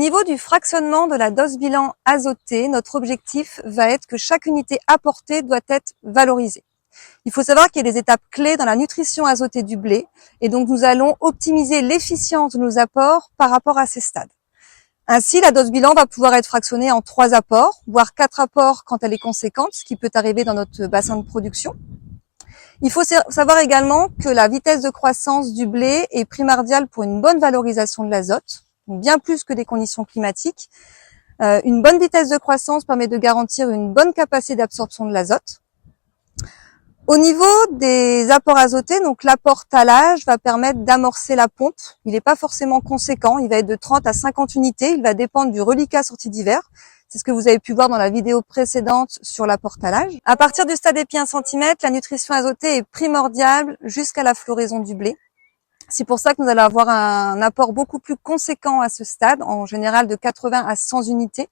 niveau du fractionnement de la dose bilan azotée, notre objectif va être que chaque unité apportée doit être valorisée. Il faut savoir qu'il y a des étapes clés dans la nutrition azotée du blé et donc nous allons optimiser l'efficience de nos apports par rapport à ces stades. Ainsi, la dose bilan va pouvoir être fractionnée en 3 apports, voire 4 apports quand elle est conséquente, ce qui peut arriver dans notre bassin de production. Il faut savoir également que la vitesse de croissance du blé est primordiale pour une bonne valorisation de l'azote, bien plus que des conditions climatiques. Une bonne vitesse de croissance permet de garantir une bonne capacité d'absorption de l'azote. Au niveau des apports azotés, donc l'apport tallage va permettre d'amorcer la pompe. Il n'est pas forcément conséquent, il va être de 30 à 50 unités, il va dépendre du reliquat sorti d'hiver. C'est ce que vous avez pu voir dans la vidéo précédente sur l'apport tallage. À partir du stade épi 1 cm, la nutrition azotée est primordiale jusqu'à la floraison du blé. C'est pour ça que nous allons avoir un apport beaucoup plus conséquent à ce stade, en général de 80 à 100 unités.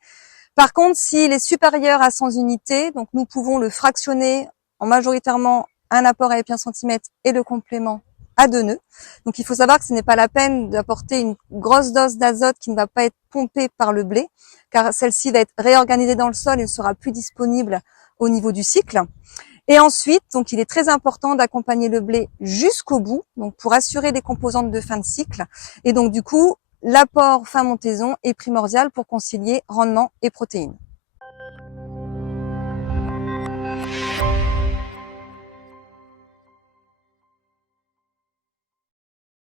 Par contre, s'il est supérieur à 100 unités, donc nous pouvons le fractionner en majoritairement un apport à épi 1 cm et le complément à 2 nœuds. Donc il faut savoir que ce n'est pas la peine d'apporter une grosse dose d'azote qui ne va pas être pompée par le blé, car celle-ci va être réorganisée dans le sol et ne sera plus disponible au niveau du cycle. Et ensuite, donc il est très important d'accompagner le blé jusqu'au bout, donc pour assurer les composantes de fin de cycle. Et donc du coup, l'apport fin montaison est primordial pour concilier rendement et protéines.